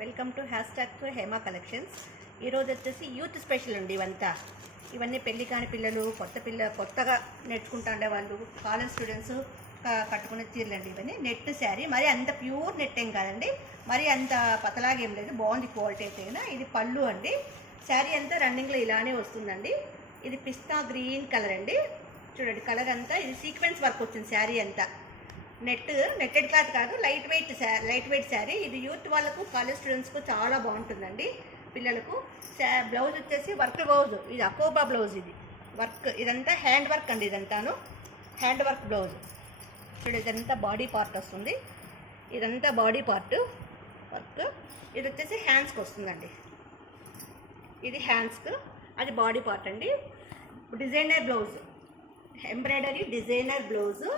Welcome to #Hema collections. ఈరోజు వచ్చేసి youth special అండి. ఇవన్నీ పెళ్లి కాని పిల్లలు, కొత్తగా నేర్చుకుంటా ఉండే వాళ్ళు, కాలేజ్ స్టూడెంట్స్ కట్టుకునే చీరలు అండి. ఇవన్నీ నెట్ శారీ, మరి అంత ప్యూర్ నెట్ ఏం కాదండి, మరి అంత పతలాగా ఏం లేదు, బాగుంది క్వాలిటీ అయితే. ఇది పళ్ళు అండి. శారీ అంతా రన్నింగ్లో ఇలానే వస్తుందండి. ఇది పిస్తా గ్రీన్ కలర్ అండి. చూడండి కలర్ అంతా, ఇది సీక్వెన్స్ వర్క్ వచ్చింది శారీ అంతా. నెట్టెడ్ క్లాత్ కాదు, లైట్ వెయిట్ శారీ. ఇది యూత్ వాళ్ళకు, కాలేజ్ స్టూడెంట్స్కు చాలా బాగుంటుందండి. పిల్లలకు బ్లౌజ్ వచ్చేసి వర్క్ బ్లౌజ్, ఇది అకోబా బ్లౌజ్. ఇది వర్క్, ఇదంతా హ్యాండ్ వర్క్ అండి. ఇదంతాను హ్యాండ్ వర్క్ బ్లౌజ్. చూడండి ఇదంతా బాడీ పార్ట్ వస్తుంది, ఇదంతా బాడీ పార్ట్ వర్క్. ఇది వచ్చేసి హ్యాండ్స్కి వస్తుందండి. ఇది హ్యాండ్స్కి, అది బాడీ పార్ట్ అండి. Designer blouse, embroidery designer blouse,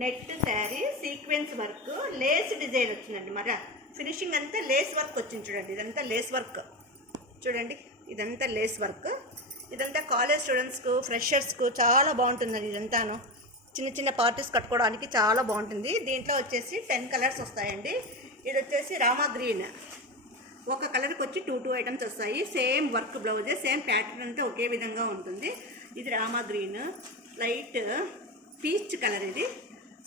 net sari, sequence work, Lay's design వచ్చిందండి. మరి ఫినిషింగ్ అంతా లేస్ వర్క్ వచ్చింది. చూడండి ఇదంతా లేస్ వర్క్. చూడండి ఇదంతా లేస్ వర్క్. ఇదంతా కాలేజ్ స్టూడెంట్స్కు, ఫ్రెషర్స్కు చాలా బాగుంటుందండి. ఇదంతాను చిన్న పార్టీస్ కట్టుకోవడానికి చాలా బాగుంటుంది. దీంట్లో వచ్చేసి 10 కలర్స్ వస్తాయండి. ఇది వచ్చేసి రామా గ్రీన్. ఒక కలర్కి వచ్చి 2 ఐటమ్స్ వస్తాయి. సేమ్ వర్క్ బ్లౌజే, సేమ్ ప్యాటర్న్ అంతా ఒకే విధంగా ఉంటుంది. ఇది Rama green, light peach colour. ఇది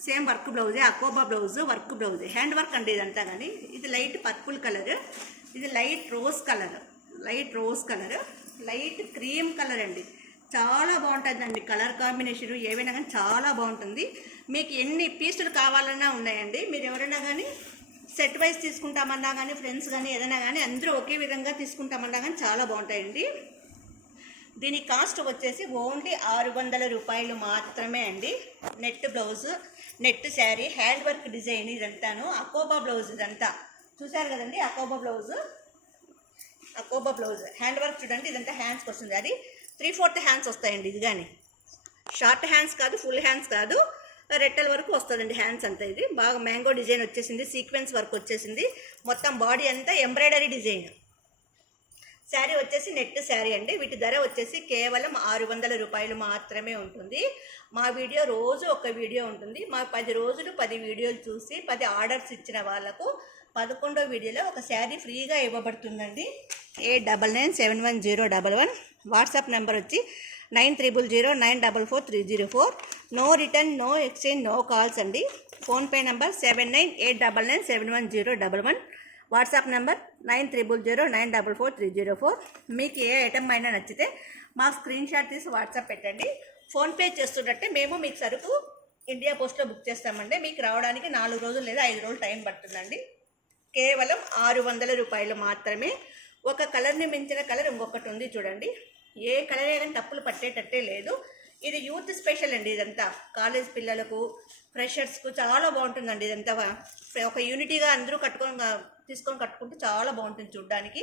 సేమ్ వర్క్ బ్లౌజే, అకోబా బ్లౌజ్, వర్క్ బ్లౌజే, హ్యాండ్ వర్క్ అండి ఇదంతా. కానీ ఇది లైట్ పర్పుల్ కలర్, ఇది light rose colour, light cream colour అండి. చాలా బాగుంటుందండి కలర్ కాంబినేషన్, ఏవైనా కానీ చాలా బాగుంటుంది. మీకు ఎన్ని పీసులు కావాలన్నా ఉన్నాయండి. మీరు ఎవరైనా కానీ సెట్ వైజ్ తీసుకుంటామన్నా కానీ, ఫ్రెండ్స్ కానీ ఏదైనా కానీ అందరూ ఒకే విధంగా తీసుకుంటామన్నా కానీ చాలా బాగుంటాయండి. దీని కాస్ట్ వచ్చేసి ఓన్లీ 600 రూపాయలు మాత్రమే అండి. Net blouse, net sari, hand work design, ఇదంతాను అకోబా బ్లౌజ్. ఇదంతా చూసారు కదండి, అకోబా బ్లౌజ్ హ్యాండ్ వర్క్. చూడండి ఇదంతా హ్యాండ్స్కి వస్తుంది. అది 3/4 హ్యాండ్స్ వస్తాయండి. ఇది కానీ షార్ట్ హ్యాండ్స్ కాదు, ఫుల్ హ్యాండ్స్ కాదు, రెట్టల వరకు వస్తుందండి హ్యాండ్స్ అంతా. ఇది బాగా మ్యాంగో డిజైన్ వచ్చేసింది, సీక్వెన్స్ వర్క్ వచ్చేసింది. మొత్తం బాడీ అంతా ఎంబ్రాయిడరీ డిజైన్. శారీ వచ్చేసి నెట్ శారీ అండి. వీటి ధర వచ్చేసి కేవలం 600 రూపాయలు మాత్రమే ఉంటుంది. మా వీడియో రోజు ఒక వీడియో ఉంటుంది. మా 10 రోజులు 10 వీడియోలు చూసి 10 ఆర్డర్స్ ఇచ్చిన వాళ్ళకు 11వ వీడియోలో ఒక శారీ ఫ్రీగా ఇవ్వబడుతుందండి. 89971011. వాట్సాప్ నెంబర్ వచ్చి 9309444304. No return, no exchange, no calls అండి. PhonePe number 7989971011. WhatsApp number 9309444304. మీకు ఏ ఐటమ్ అయినా నచ్చితే మా స్క్రీన్ షాట్ తీసి వాట్సాప్ పెట్టండి. ఫోన్పే చేస్తున్నట్టే మేము మీకు సరుకు ఇండియా పోస్ట్లో బుక్ చేస్తామండి. మీకు రావడానికి 4 రోజులు లేదా 5 రోజులు టైం పడుతుందండి. కేవలం 600 రూపాయలు మాత్రమే. ఒక కలర్ని మించిన కలర్ ఇంకొకటి ఉంది. చూడండి ఏ కలర్ కానీ తప్పులు పట్టేటట్టే లేదు. ఇది యూత్ స్పెషల్ అండి. ఇదంతా కాలేజ్ పిల్లలకు, ఫ్రెషర్స్కు చాలా బాగుంటుందండి. ఇదంతా ఒక యూనిటీగా అందరూ తీసుకొని కట్టుకుంటే చాలా బాగుంటుంది చూడడానికి.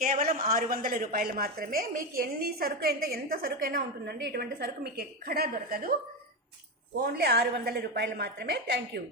కేవలం 600 రూపాయలు మాత్రమే. మీకు ఎంత సరుకైనా ఉంటుందండి. ఇటువంటి సరుకు మీకు ఎక్కడా దొరకదు. ఓన్లీ 600 రూపాయలు మాత్రమే. Thank you.